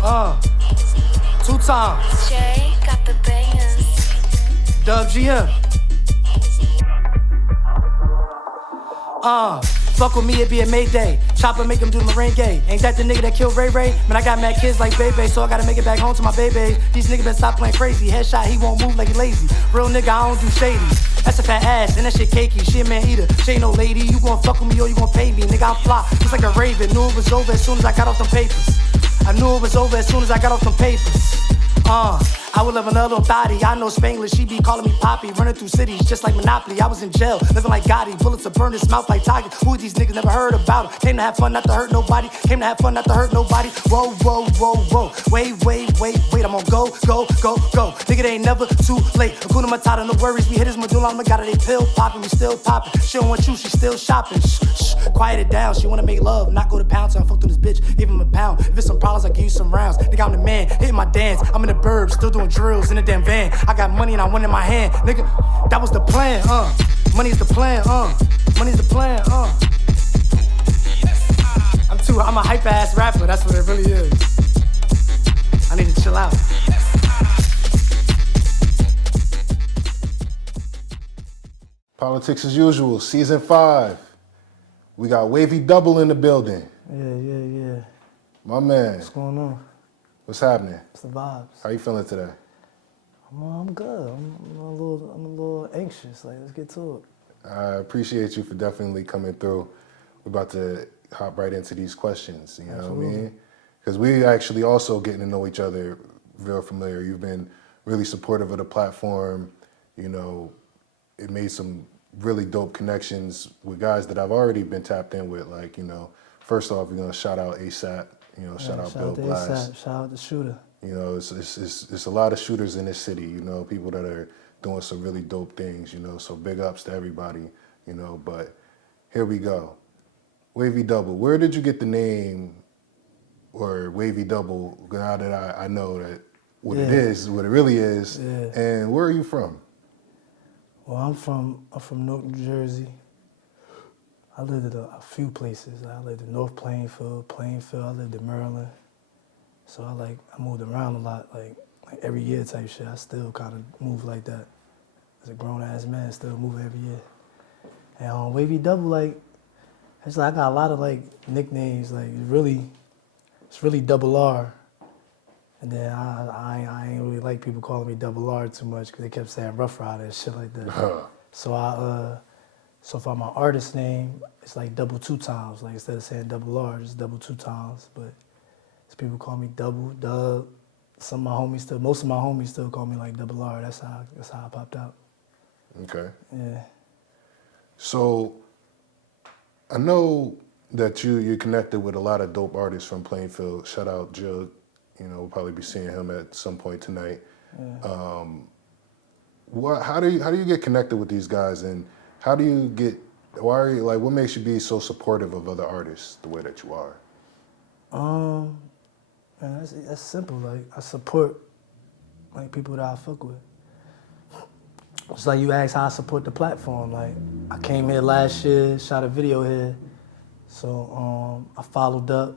2 times. Jay got the bangers. Dub GM. Fuck with me, it be a Mayday. Chopper make him do the merengue. Ain't that the nigga that killed Ray Ray? Man, I got mad kids like Bebe, so I gotta make it back home to my baby. These niggas better stop playing crazy. Headshot, he won't move like he lazy. Real nigga, I don't do shady. That's a fat ass, and that shit cakey. She a man eater, she ain't no lady. You gon' fuck with me or you gon' pay me. Nigga, I'm fly, just like a raven. Knew it was over as soon as I got off them papers. I knew it was over as soon as I got off them papers. I would live another little thotty. I know Spanglish, she be calling me Poppy. Running through cities just like Monopoly. I was in jail, living like Gotti. Bullets to burn his mouth like Tiger. Who are these niggas? Never heard about them. Came to have fun, not to hurt nobody. Came to have fun, not to hurt nobody. Whoa, whoa, whoa, whoa. Wait, I'm on go. Nigga, they ain't never too late. Hakuna Matata, no worries. We hit his medulla oblongata. They pill popping, we still popping. She don't want you, she still shopping. Shh, quiet it down. She wanna make love, not go to pound town. Fuck through this bitch, give him a pound. If it's some problems, I give you some rounds. Nigga, I'm the man, hitting my dance. I'm in the burbs, still doing drills in the damn van. I got money and I won in my hand. Nigga, that was the plan, Money's the plan, Money's the plan, I'm a hype ass rapper, that's what it really is. I need to chill out. Politics as usual, season 5. We got Wavy Double in the building. Yeah. My man. What's going on? What's happening? It's the vibes. How you feeling today? I'm good. I'm a little anxious. Like, let's get to it. I appreciate you for definitely coming through. We're about to hop right into these questions, you know Absolutely. what I mean? Because we actually also getting to know each other real familiar. You've been really supportive of the platform. You know, it made some really dope connections with guys that I've already been tapped in with. Like, you know, first off, we're gonna shout out ASAP. You know, shout out Bill Blast. Shout out the shooter. You know, it's a lot of shooters in this city. You know, people that are doing some really dope things. You know, so big ups to everybody. You know, but here we go. Wavy Double. Where did you get the name, or Wavy Double? Now that I know that what it is, what it really is, and where are you from? Well, I'm from Newark, New Jersey. I lived at a few places. I lived in North Plainfield. I lived in Maryland. So I moved around a lot, like every year type shit. I still kind of move like that. As a grown ass man, still move every year. And on Wavy Double, like, it's like I got a lot of like nicknames. Like it's really Double R. And then I ain't really like people calling me Double R too much because they kept saying Rough Rider and shit like that. So for my artist name, it's like double 2 times. Like instead of saying Double R, just double 2 times. But people call me Double, Dub. Most of my homies still call me like Double R. That's how I popped out. Okay. Yeah. So I know that you're connected with a lot of dope artists from Plainfield. Shout out Jug. You know, we'll probably be seeing him at some point tonight. Yeah. How do you get connected with these guys, and what makes you be so supportive of other artists the way that you are? Man, that's simple. Like, I support like people that I fuck with. It's like you asked how I support the platform. Like, I came here last year, shot a video here, so I followed up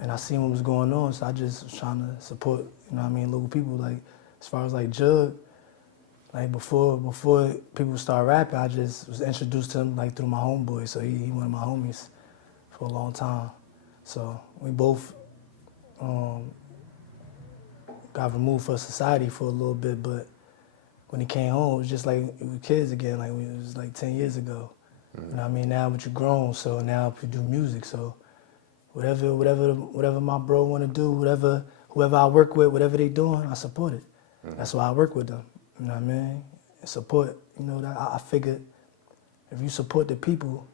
and I seen what was going on. So I just was trying to support, you know what I mean, local people. Like, as far as like Jug, like before people start rapping, I just was introduced to him like through my homeboy. So he one of my homies for a long time. So we both got removed from society for a little bit, but when he came home, it was just like we were kids again, like it was like 10 years ago. Mm-hmm. You know what I mean? Now but you're grown, so now you do music. So whatever my bro want to do, whoever I work with, whatever they doing, I support it. Mm-hmm. That's why I work with them. You know what I mean? Support, you know, that I figured if you support the people,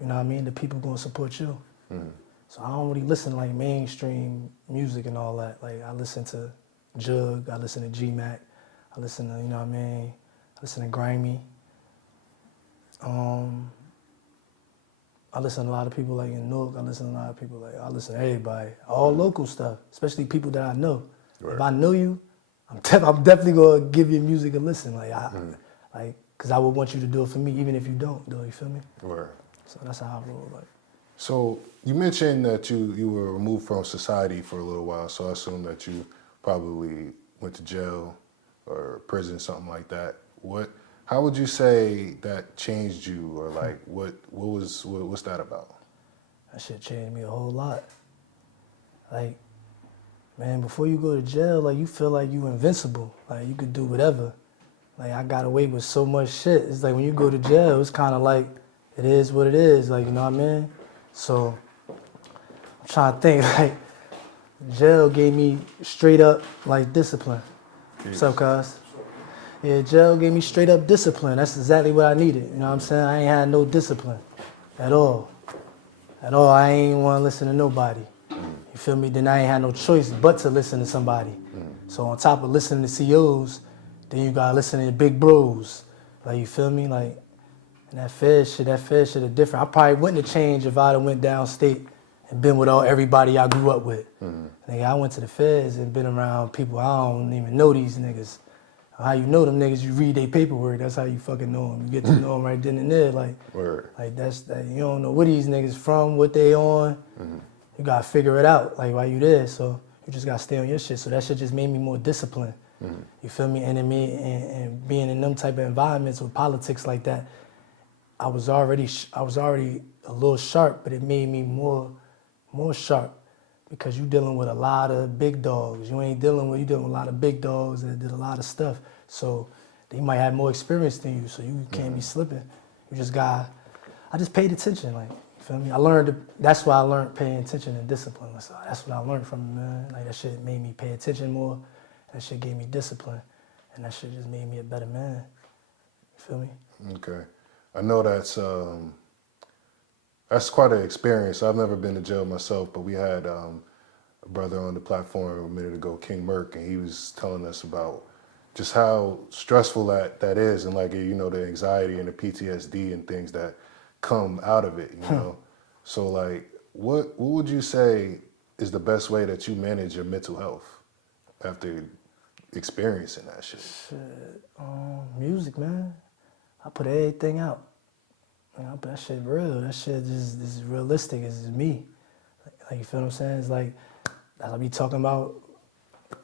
you know what I mean, the people gonna support you. Mm-hmm. So I don't really listen to like mainstream music and all that. Like I listen to Jug, I listen to G-Mac, I listen to, you know what I mean, I listen to Grimy. I listen to a lot of people like in Newark, I listen to a lot of people like, I listen to everybody, all local stuff, especially people that I know. Right. If I know you, I'm definitely gonna give you music and listen. Like, cause I would want you to do it for me, even if you don't do it, you feel me? Right. So that's how I roll, like. So you mentioned that you were removed from society for a little while, so I assume that you probably went to jail or prison, something like that. How would you say that changed you, or like what's that about? That shit changed me a whole lot. Like, man, before you go to jail, like, you feel like you invincible. Like, you could do whatever. Like, I got away with so much shit. It's like when you go to jail, it's kind of like, it is what it is. Like, you know what I mean? So, I'm trying to think, like, jail gave me straight up, like, discipline. What's up, cuz? Yeah, jail gave me straight up discipline. That's exactly what I needed. You know what I'm saying? I ain't had no discipline at all. At all. I ain't want to listen to nobody. You feel me? Then I ain't had no choice but to listen to somebody. So on top of listening to COs, then you gotta listen to big bros. Like, you feel me? Like, and that Fed shit is different. I probably wouldn't have changed if I'd have went downstate and been with everybody I grew up with. Nigga, I went to the Feds and been around people, I don't even know these niggas. How you know them niggas? You read their paperwork. That's how you fucking know them. You get to know them right then and there. Like, Word. like that. You don't know where these niggas from, what they on. You gotta figure it out. Like, while you there, so you just gotta stay on your shit. So that shit just made me more disciplined. You feel me? And and being in them type of environments with politics like that, I was already a little sharp, but it made me more sharp. Because you dealing with a lot of big dogs. You dealing with a lot of big dogs that did a lot of stuff. So they might have more experience than you, so you can't be slipping. You just I just paid attention, like, you feel me? That's why I learned paying attention and discipline. So that's what I learned from it, man. Like, that shit made me pay attention more. That shit gave me discipline. And that shit just made me a better man. You feel me? Okay. I know that's quite an experience. I've never been to jail myself, but we had a brother on the platform a minute ago, King Merck, and he was telling us about just how stressful that is, and, like, you know, the anxiety and the PTSD and things that come out of it, you know? So, like, what would you say is the best way that you manage your mental health after experiencing that shit? Music, man. I put everything out. That shit real. That shit just is realistic. It's just me. Like, you feel what I'm saying? It's like, I'll be talking about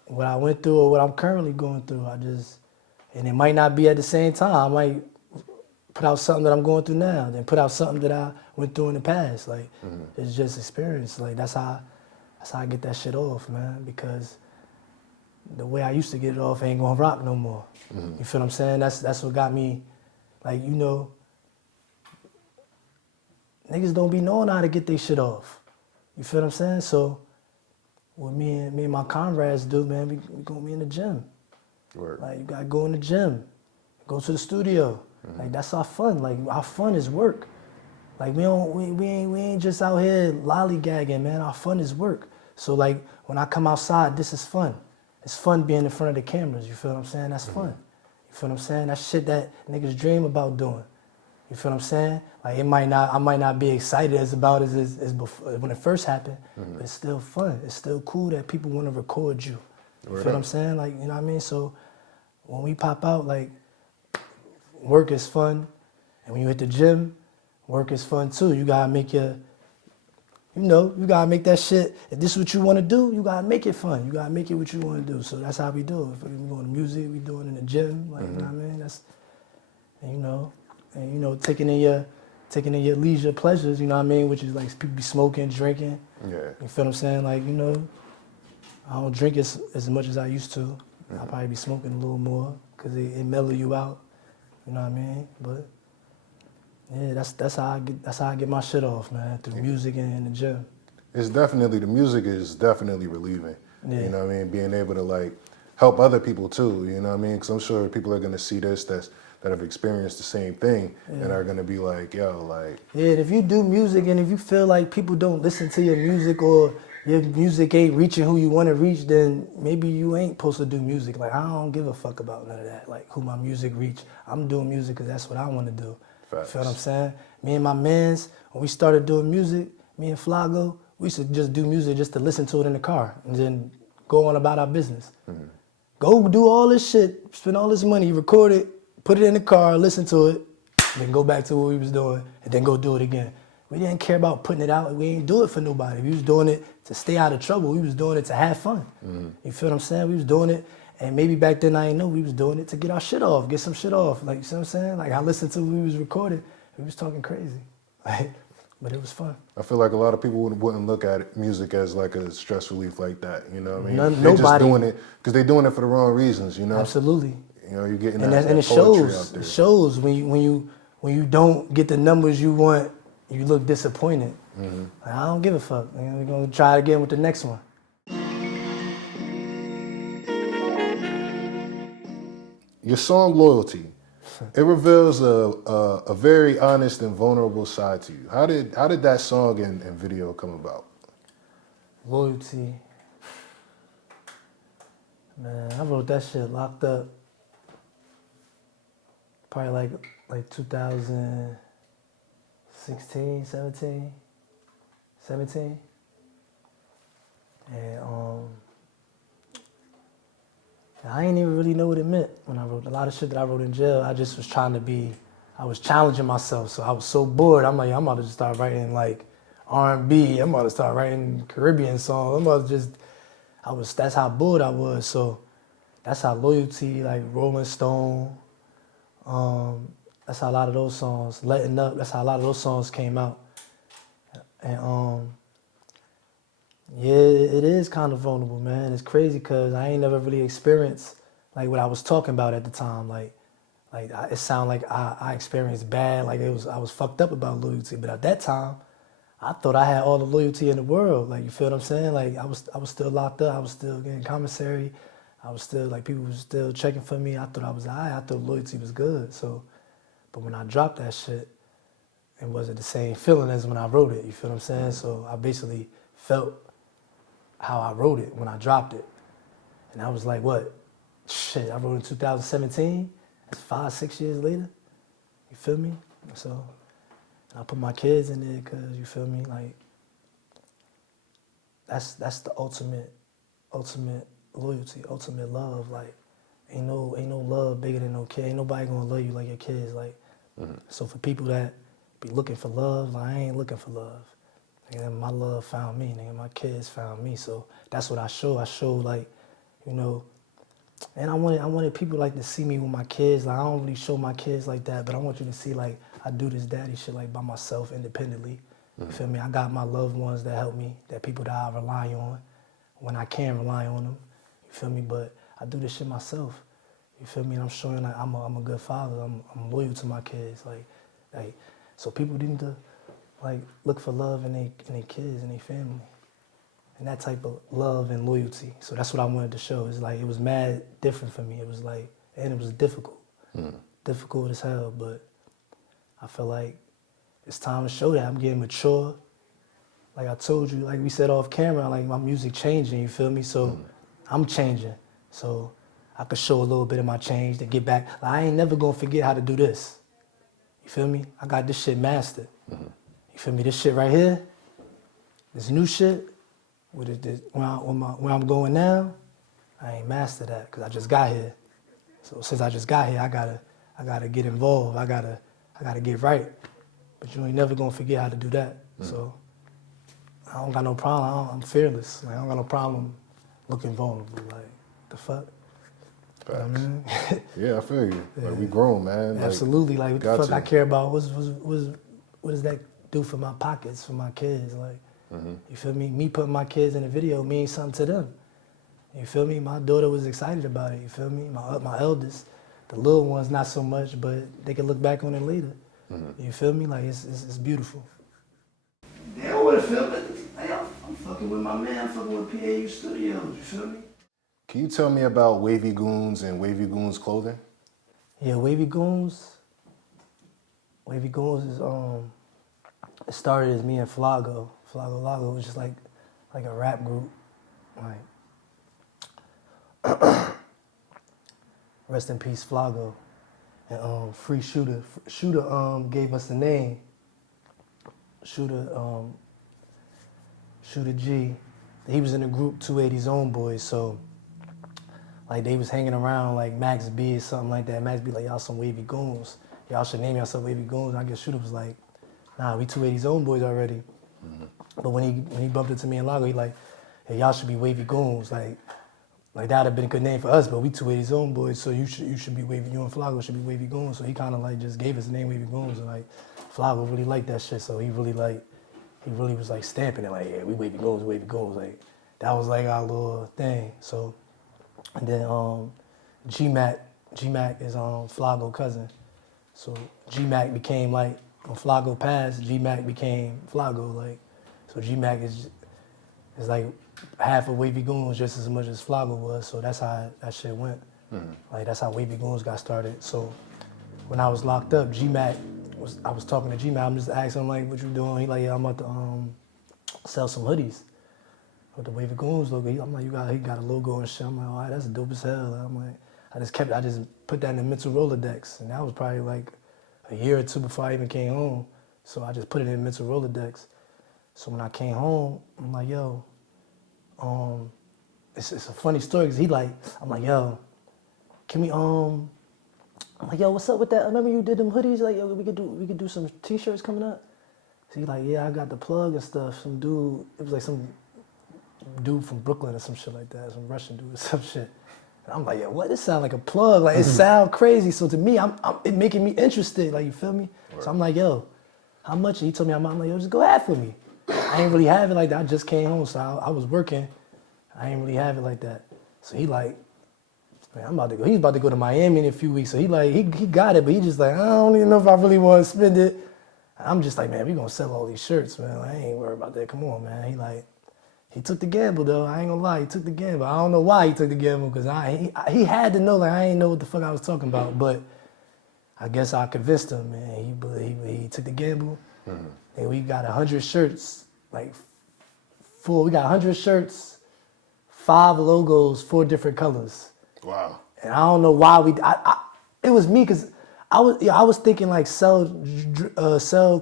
what I went through or what I'm currently going through. And it might not be at the same time. I might put out something that I'm going through now, then put out something that I went through in the past. Like, it's just experience. Like, that's how I get that shit off, man. Because the way I used to get it off ain't gonna rock no more. You feel what I'm saying? That's what got me, like, you know, niggas don't be knowing how to get their shit off. You feel what I'm saying? So what me and my comrades do, man, we gonna be in the gym. Word. Like, you gotta go in the gym, go to the studio. Like, that's our fun. Like, our fun is work. Like, we ain't just out here lollygagging, man. Our fun is work. So, like, when I come outside, this is fun. It's fun being in front of the cameras. You feel what I'm saying? That's fun. You feel what I'm saying? That's shit that niggas dream about doing. You feel what I'm saying? Like, I might not be excited as before when it first happened, but it's still fun. It's still cool that people want to record you. You feel what I'm saying? Like, you know what I mean? So when we pop out, like, work is fun, and when you hit the gym, work is fun too. You gotta make you gotta make that shit. If this is what you want to do, you gotta make it fun. You gotta make it what you want to do. So that's how we do it. If we go to music, we do it in the gym. Like, you know what I mean? And taking in your leisure pleasures, you know what I mean, which is like people be smoking, drinking. Yeah. You feel what I'm saying? Like, you know, I don't drink as much as I used to. I'll probably be smoking a little more because it mellow you out. You know what I mean? But yeah, that's how I get my shit off, man, through music and in the gym. The music is definitely relieving. Yeah. You know what I mean? Being able to, like, help other people too, you know what I mean? Because I'm sure people are gonna see this that have experienced the same thing and are gonna be like, yo, like. Yeah, and if you do music and if you feel like people don't listen to your music or your music ain't reaching who you want to reach, then maybe you ain't supposed to do music. Like, I don't give a fuck about none of that, like who my music reach. I'm doing music because that's what I want to do. Facts. You feel what I'm saying? Me and my mans, when we started doing music, me and Flago, we used to just do music just to listen to it in the car and then go on about our business. Go do all this shit, spend all this money, record it, put it in the car, listen to it, then go back to what we was doing, and then go do it again. We didn't care about putting it out. We didn't do it for nobody. We was doing it to stay out of trouble. We was doing it to have fun. You feel what I'm saying? We was doing it, and maybe back then I didn't know we was doing it to get our shit off, get some shit off. Like, you see what I'm saying? Like, I listened to when we was recording, we was talking crazy. Like, but it was fun. I feel like a lot of people wouldn't look at music as like a stress relief like that. You know what I mean? They're Nobody. just doing it because they're doing it for the wrong reasons. You know? Absolutely. You know, you're getting And that it poetry shows. out there. It shows when you don't get the numbers you want, you look disappointed. Like, I don't give a fuck. We're gonna try it again with the next one. Your song "Loyalty," it reveals a very honest and vulnerable side to you. How did that song and video come about? Loyalty. Man, I wrote that shit locked up. Probably like 2016, 17. And I didn't even really know what it meant when I wrote a lot of shit that I wrote in jail. I just was trying to I was challenging myself. So I was so bored. I'm like, I'm about to just start writing like R&B. I'm about to start writing Caribbean songs. I'm about to that's how bored I was. So that's how Loyalty, like Rolling Stone, that's how a lot of those songs, Letting Up, that's how a lot of those songs came out. And yeah, it is kind of vulnerable, man. It's crazy because I ain't never really experienced like what I was talking about at the time. It sounded like I experienced bad, like I was fucked up about loyalty. But at that time, I thought I had all the loyalty in the world. Like, you feel what I'm saying? Like, I was still locked up. I was still getting commissary. I was still, like, people were still checking for me. I thought I was all right. I thought loyalty was good. So, but when I dropped that shit, it wasn't the same feeling as when I wrote it. You feel what I'm saying? So I basically felt how I wrote it when I dropped it. And I was like, what? Shit, I wrote it in 2017. That's 5-6 years later. You feel me? So I put my kids in there because, you feel me, like, that's the ultimate loyalty, ultimate love. Like, ain't no love bigger than no kid. Ain't nobody gonna love you like your kids. Like, so for people that be looking for love, like, I ain't looking for love. Nigga, my love found me, nigga. My kids found me. So that's what I show. I show, like, you know, and I wanted people like to see me with my kids. Like, I don't really show my kids like that, but I want you to see, like, I do this daddy shit like by myself independently. You feel me? I got my loved ones that help me, that people that I rely on when I can rely on them. You feel me? But I do this shit myself. You feel me? And I'm showing like I'm a good father. I'm loyal to my kids. Like so people need to like look for love in their kids and their family. And that type of love and loyalty. So that's what I wanted to show. It's like, it was mad different for me. It was like, and it was difficult. Difficult as hell, but I feel like it's time to show that. I'm getting mature. Like I told you, like we said off camera, like my music changing, you feel me? So I'm changing. So I could show a little bit of my change to get back. Like, I ain't never gonna forget how to do this. You feel me? I got this shit mastered. You feel me? This shit right here, this new shit, where I'm going now, I ain't mastered that because I just got here. So since I just got here, I gotta get involved. I gotta get right. But you ain't never gonna forget how to do that. So I don't got no problem. I'm fearless. Like, I don't got no problem looking vulnerable. Like, the fuck? Facts. You know what I mean? Yeah, I feel you. Like, we grown, man. Absolutely. Like, what the fuck to. I care about? What does that do for my pockets, for my kids? Like, you feel me? Me putting my kids in a video means something to them. You feel me? My daughter was excited about it. You feel me? My eldest, the little ones not so much, but they can look back on it later. You feel me? Like, it's beautiful. They don't want to film it. I'm fucking with my man. I'm fucking with P.A.U Studios. You feel me? Can you tell me about Wavy Goons and Wavy Goons clothing? Yeah, Wavy Goons. Wavy Goons is it started as me and Flago. Flago Lago was just like a rap group. Like rest in peace, Flago. And Free Shooter. Shooter gave us the name. Shooter G. He was in the group 280's Own Boys, so like they was hanging around like Max B or something like that. Max B like, y'all some Wavy Goons. Y'all should name yourself Wavy Goons. I guess Shooter was like, Nah, we 280's own boys already. But when he bumped into me and Lago, he like, hey, y'all should be Wavy Goons. Like that'd have been a good name for us, but we 280's own boys, so you should be Wavy. You and Flago should be Wavy Goons. So he kind of like just gave us the name Wavy Goons, and like Flago really liked that shit. So he really was like stamping it, like, yeah, we Wavy Goons, Wavy Goons. Like that was like our little thing. So and then G-Mac is Flago cousin. So G-Mac became like, when Flago passed, G-Mac became Flago. Like, so G-Mac is like half of Wavy Goons just as much as Flago was. So that's how that shit went. Like that's how Wavy Goons got started. So when I was locked up, I was talking to G-Mac. I'm just asking him like, what you doing? He like, yeah, I'm about to sell some hoodies with the Wavy Goons logo. I'm like, he got a logo and shit. I'm like, all right, that's dope as hell. I'm like, I just put that in the mental Rolodex, and that was probably like a year or two before I even came home. So I just put it in the mental Rolodex. So when I came home, I'm like, yo, it's a funny story because I'm like, yo, can we I'm like, yo, what's up with that? Remember you did them hoodies? Like, yo, we could do some t-shirts coming up. So he like, yeah, I got the plug and stuff. Some dude, it was like some dude from Brooklyn or some shit like that, some Russian dude or some shit. And I'm like, yo, what? This sound like a plug. Like, it sound crazy. So to me, it making me interested. Like, you feel me? Right. So I'm like, yo, how much? And he told me, I'm like, yo, just go half with me. I ain't really have it like that. I just came home, so I was working. I ain't really have it like that. So he like, man, I'm about to go. He's about to go to Miami in a few weeks. So he like, he got it, but he just like, I don't even know if I really want to spend it. I'm just like, man, we gonna sell all these shirts, man. I ain't worried about that. Come on, man. He took the gamble though. I ain't gonna lie, he took the gamble. I don't know why he took the gamble, because he had to know, like, I ain't know what the fuck I was talking about. But I guess I convinced him, man. He took the gamble. And we got 100 shirts, like full. We got 100 shirts, 5 logos, 4 different colors. Wow. And I don't know why it was me, because I was thinking like sell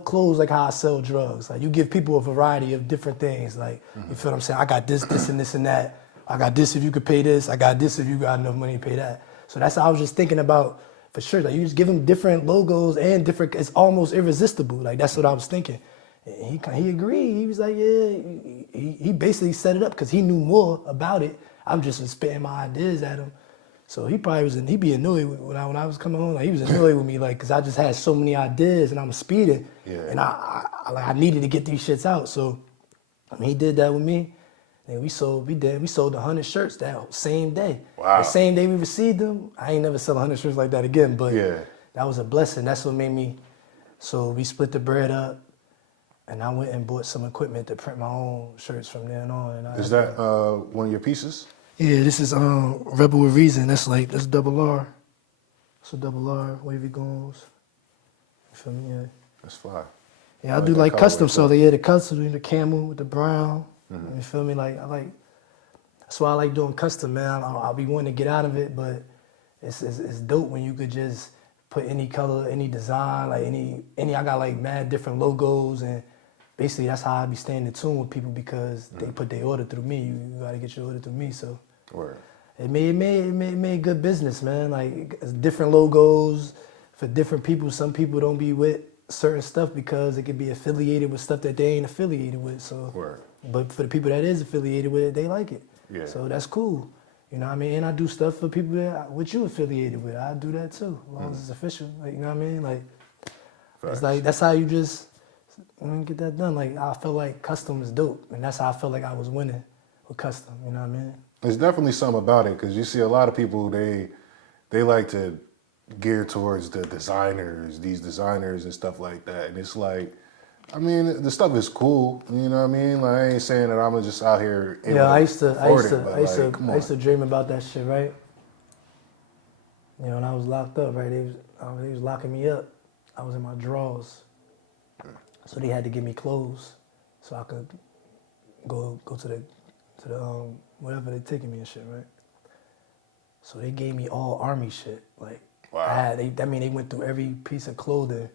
clothes like how I sell drugs. Like you give people a variety of different things. Like you feel what I'm saying? I got this, and this and that. I got this if you could pay this. I got this if you got enough money to pay that. So that's how I was just thinking about for sure. Like you just give them different logos and different. It's almost irresistible. Like that's what I was thinking. And he agreed. He was like, yeah. He basically set it up because he knew more about it. I'm just spitting my ideas at him. So he'd be annoyed when I was coming home. Like he was annoyed with me, like, because I just had so many ideas and I'm speeding, and I needed to get these shits out. So he did that with me, and we sold 100 shirts that same day. Wow. The same day we received them. I ain't never sell 100 shirts like that again, but that was a blessing. That's what made me. So we split the bread up, and I went and bought some equipment to print my own shirts from then on. And Is that one of your pieces? Yeah, this is Rebel with Reason. That's double R. So double R, Wavy Goons. You feel me? Yeah. That's fly. Yeah, I do like custom. So the custom, the camel with the brown. You feel me? That's why I like doing custom, man. I'll be wanting to get out of it, but it's dope when you could just put any color, any design, like any. I got like mad different logos, and basically that's how I be staying in tune with people, because they put their order through me. You gotta get your order through me. So. Word. It made good business, man. Like different logos for different people. Some people don't be with certain stuff because it could be affiliated with stuff that they ain't affiliated with. So, Word. But for the people that is affiliated with it, they like it. Yeah. So that's cool. You know what I mean? And I do stuff for people that what you affiliated with. I do that too, as long as it's official. Like, you know what I mean? Like, it's like that's how you just get that done. Like I felt like custom is dope, and that's how I felt like I was winning with custom. You know what I mean? There's definitely something about it, because you see a lot of people, they like to gear towards the these designers and stuff like that. And it's like, I mean, the stuff is cool, you know what I mean? Like, I ain't saying that I'm just out here. I used to dream about that shit, right? You know, when I was locked up, right? They was locking me up. I was in my drawers, so they had to give me clothes so I could go to the wherever they taking me and shit, right? So they gave me all army shit. Like, wow. They went through every piece of clothing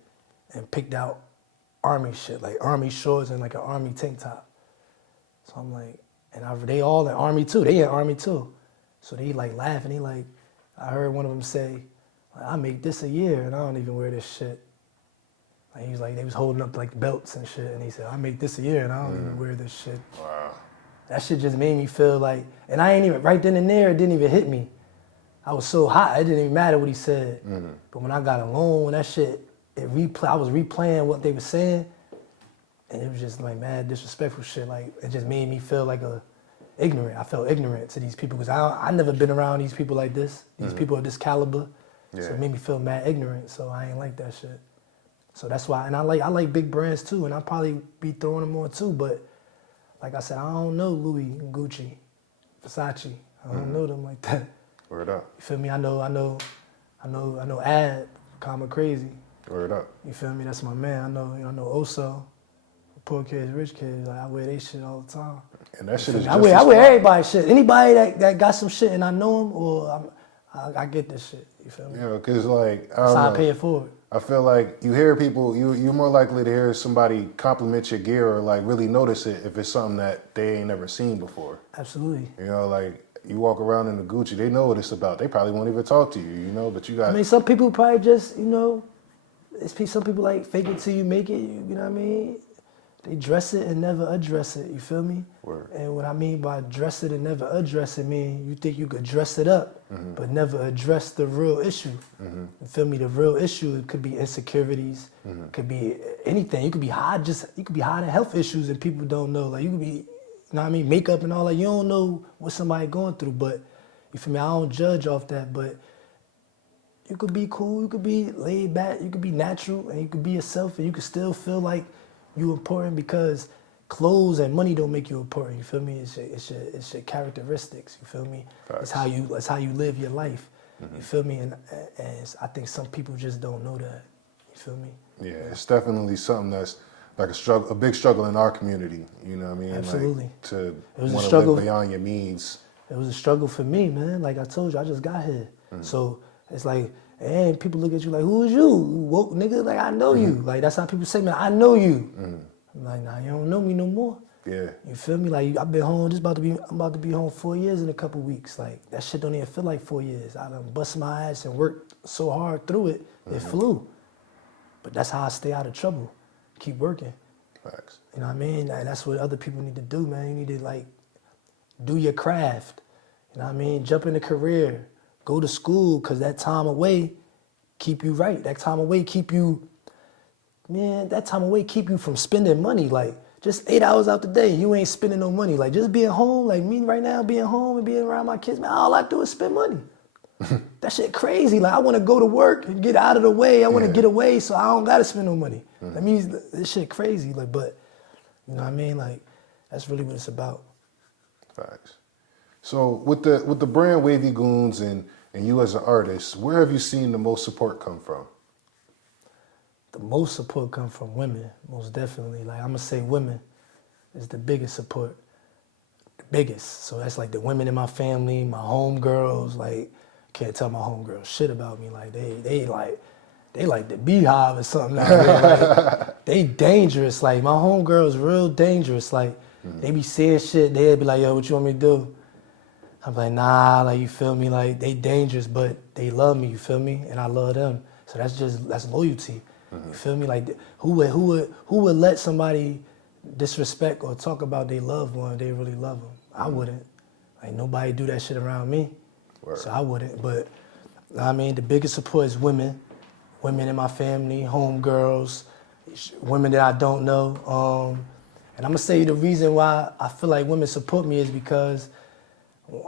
and picked out army shit, like army shorts and like an army tank top. So I'm like, they all in army too. They in army too. So they like laughing. I heard one of them say, I make this a year and I don't even wear this shit. Like he was like, they was holding up like belts and shit, and he said, I make this a year and I don't even wear this shit. Wow. That shit just made me feel like, and I ain't even, right then and there, it didn't even hit me. I was so hot, it didn't even matter what he said. But when I got alone, that shit, I was replaying what they were saying, and it was just like mad disrespectful shit. Like, it just made me feel like ignorant. I felt ignorant to these people because I never been around these people like this, these people of this caliber. Yeah. So it made me feel mad ignorant, so I ain't like that shit. So that's why, and I like big brands too, and I'll probably be throwing them on too, but like I said, I don't know Louis, Gucci, Versace. I don't know them like that. Word up. You feel me? I know Ad, Karma Crazy. Word up. You feel me? That's my man. I know Oso, Poor Kids, Rich Kids. Like I wear they shit all the time. And that shit is just I wear everybody's shit. Anybody that got some shit and I know them, or I get this shit. You feel me? Yeah, because like, I That's don't how know. I pay it forward. I feel like you hear people, you're more likely to hear somebody compliment your gear or like really notice it if it's something that they ain't never seen before. Absolutely. You know, like you walk around in the Gucci, they know what it's about. They probably won't even talk to you, you know, but you got... I mean, some people probably just, some people like fake it till you make it, you know what I mean? They dress it and never address it, you feel me? Word. And what I mean by dress it and never address it mean you think you could dress it up, but never address the real issue. You feel me? The real issue could be insecurities, could be anything. You could be hiding health issues and people don't know. Like you could be, you know what I mean, makeup and all that. You don't know what somebody going through, but you feel me? I don't judge off that, but you could be cool, you could be laid back, you could be natural, and you could be yourself, and you could still feel like you important because clothes and money don't make you important. You feel me? It's your characteristics. You feel me? Facts. It's how you live your life. You feel me? And I think some people just don't know that. You feel me? Yeah, it's definitely something that's like a big struggle in our community. You know what I mean? Absolutely. Like, to It was a want to struggle. live beyond your means. It was a struggle for me, man. Like I told you, I just got here. So it's like, and people look at you like, who is you? You woke nigga, like I know you. Like that's how people say, man, I know you. I'm like, nah, you don't know me no more. Yeah. You feel me? Like I've been home. I'm about to be home 4 years in a couple weeks. Like that shit don't even feel like 4 years. I done bust my ass and worked so hard through it. It flew. But that's how I stay out of trouble. Keep working. Facts. You know what I mean? And that's what other people need to do, man. You need to like do your craft. You know what I mean? Jump in a career. Go to school, cause that time away keep you right. That time away keep you from spending money. Like just 8 hours out the day, you ain't spending no money. Like just being home, like me right now, being home and being around my kids, man, all I do is spend money. That shit crazy. Like I wanna go to work and get out of the way. I wanna get away so I don't gotta spend no money. That means this shit crazy. Like, but you know what I mean? Like that's really what it's about. Facts. So with the brand Wavy Goons and you as an artist, where have you seen the most support come from? The most support come from women, most definitely. Like I'm gonna say women is the biggest support, the biggest. So that's like the women in my family, my homegirls. Like can't tell my homegirls shit about me. Like they like the beehive or something. Out there. Like, they dangerous. Like my homegirls real dangerous. Like they be saying shit. They'd be like, yo, what you want me to do? I'm like, nah, like, you feel me? Like, they dangerous, but they love me, you feel me? And I love them. So that's loyalty. You feel me? Like, who would let somebody disrespect or talk about their loved one if they really love them? I wouldn't. Like, nobody do that shit around me. Word. So I wouldn't. But, I mean, the biggest support is women. Women in my family, homegirls, women that I don't know. And I'm gonna say the reason why I feel like women support me is because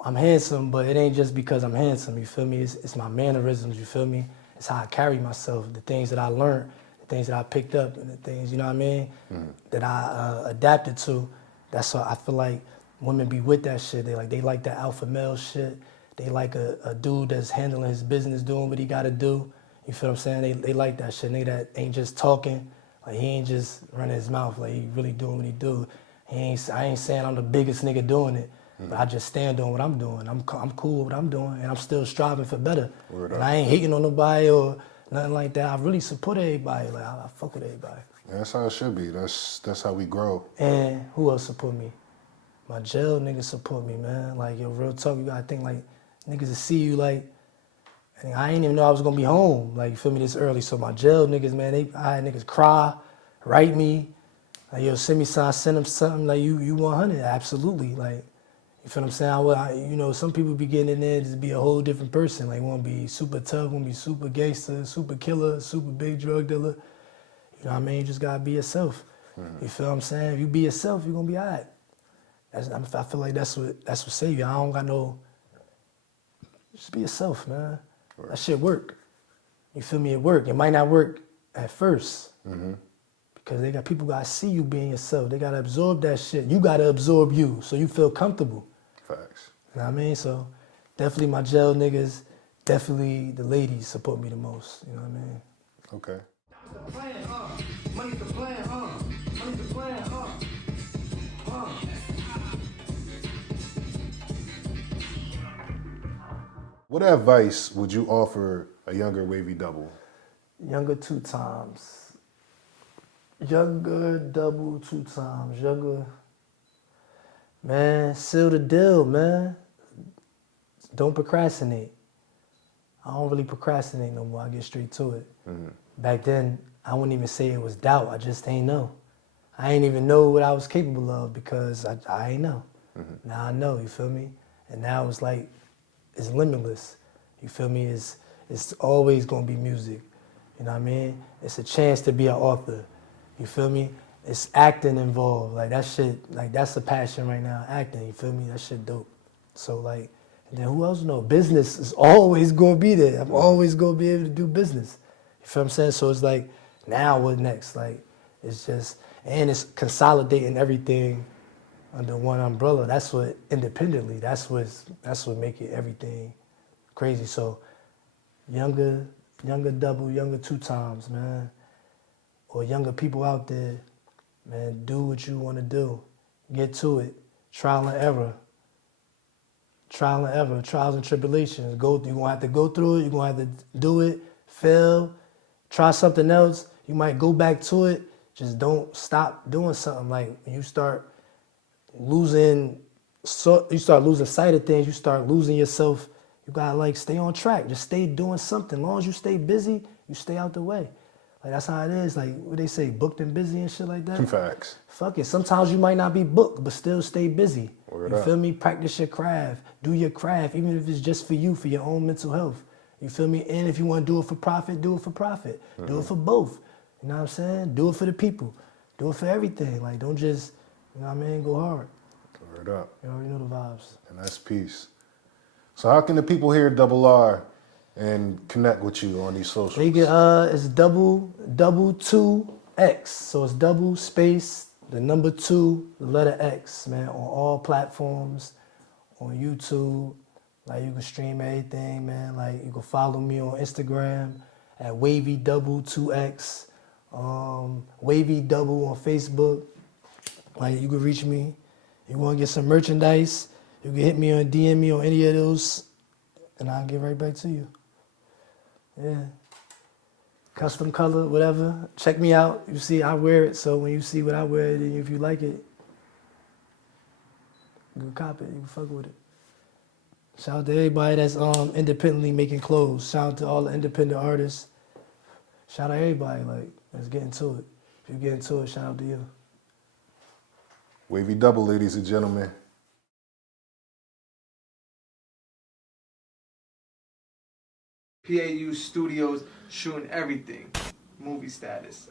I'm handsome, but it ain't just because I'm handsome, you feel me? It's my mannerisms, you feel me? It's how I carry myself, the things that I learned, the things that I picked up, and the things, you know what I mean, that I adapted to. That's why I feel like women be with that shit. They like that alpha male shit. They like a dude that's handling his business, doing what he gotta do. You feel what I'm saying? They like that shit. Nigga that ain't just talking, like he ain't just running his mouth, like he really doing what he do. I ain't saying I'm the biggest nigga doing it. But I just stand on what I'm doing. I'm cool with what I'm doing, and I'm still striving for better. And I ain't hating on nobody or nothing like that. I really support everybody. Like I fuck with everybody. Yeah, that's how it should be. That's how we grow. And who else support me? My jail niggas support me, man. Like yo, real talk, you gotta think like niggas to see you like, And I didn't even know I was gonna be home, like, you feel me, this early. So my jail niggas, man, I had niggas cry, write me, like, yo, send me something, send them something, like, you 100, absolutely, like, you feel what I'm saying? You know, some people be getting in there to be a whole different person, like, wanna be super tough, wanna be super gangster, super killer, super big drug dealer. You know what I mean? You just gotta be yourself. You feel what I'm saying? If you be yourself, you're gonna be all right. I feel like that's what save you. I don't got no, just be yourself, man. Right. That shit work. You feel me? It work. It might not work at first because people gotta see you being yourself. They gotta absorb that shit. You gotta absorb you so you feel comfortable. Facts. You know what I mean? So definitely my jail niggas, definitely the ladies support me the most. You know what I mean? Okay. The plan, money's the plan, money's the plan, What advice would you offer a younger Wavy Double? Younger 2 times. Younger double 2 times. Younger. Man, seal the deal, man. Don't procrastinate. I don't really procrastinate no more. I get straight to it. Back then, I wouldn't even say it was doubt. I just ain't know. I ain't even know what I was capable of because I ain't know. Now I know, you feel me? And now it's like, it's limitless. You feel me? It's always gonna be music. You know what I mean? It's a chance to be an author. You feel me? It's acting involved. Like that shit, like that's a passion right now, acting, you feel me? That shit dope. So like, and then who else know? Business is always gonna be there. I'm always gonna be able to do business. You feel what I'm saying? So it's like, now what next? Like, it's just, and it's consolidating everything under one umbrella. That's what, independently, that's what make it everything crazy. So younger double, younger 2 times, man. Or younger people out there, man, do what you want to do. Get to it. Trial and error. Trial and error, trials and tribulations. You're going to have to go through it. You're going to have to do it, fail, try something else. You might go back to it. Just don't stop doing something. Like when you start losing sight of things, you start losing yourself. You gotta like stay on track. Just stay doing something. As long as you stay busy, you stay out the way. Like that's how it is. Like what they say, booked and busy and shit like that. Facts. Fuck it. Sometimes you might not be booked, but still stay busy. Word you up. feel me? Practice your craft. Do your craft, even if it's just for you, for your own mental health. You feel me? And if you want to do it for profit, do it for profit. Do it for both. You know what I'm saying? Do it for the people. Do it for everything. Like don't just, you know what I mean? Go hard. Word up. You already know the vibes. And that's peace. So how can the people hear Double R and connect with you on these socials? They get, it's double 2X. So it's double space, the number 2, the letter X, man, on all platforms, on YouTube. Like you can stream everything, man. Like you can follow me on Instagram at Wavy Double 2X, Wavy Double on Facebook. Like you can reach me. You want to get some merchandise, you can hit me on DM me on any of those, and I'll get right back to you. Yeah. Custom color, whatever. Check me out. You see, I wear it, so when you see what I wear, then if you like it, you can cop it, you can fuck with it. Shout out to everybody that's independently making clothes. Shout out to all the independent artists. Shout out to everybody, like, let's get into it. If you get into it, shout out to you. Wavy Double, ladies and gentlemen. P.A.U Studios, shooting everything. Movie status.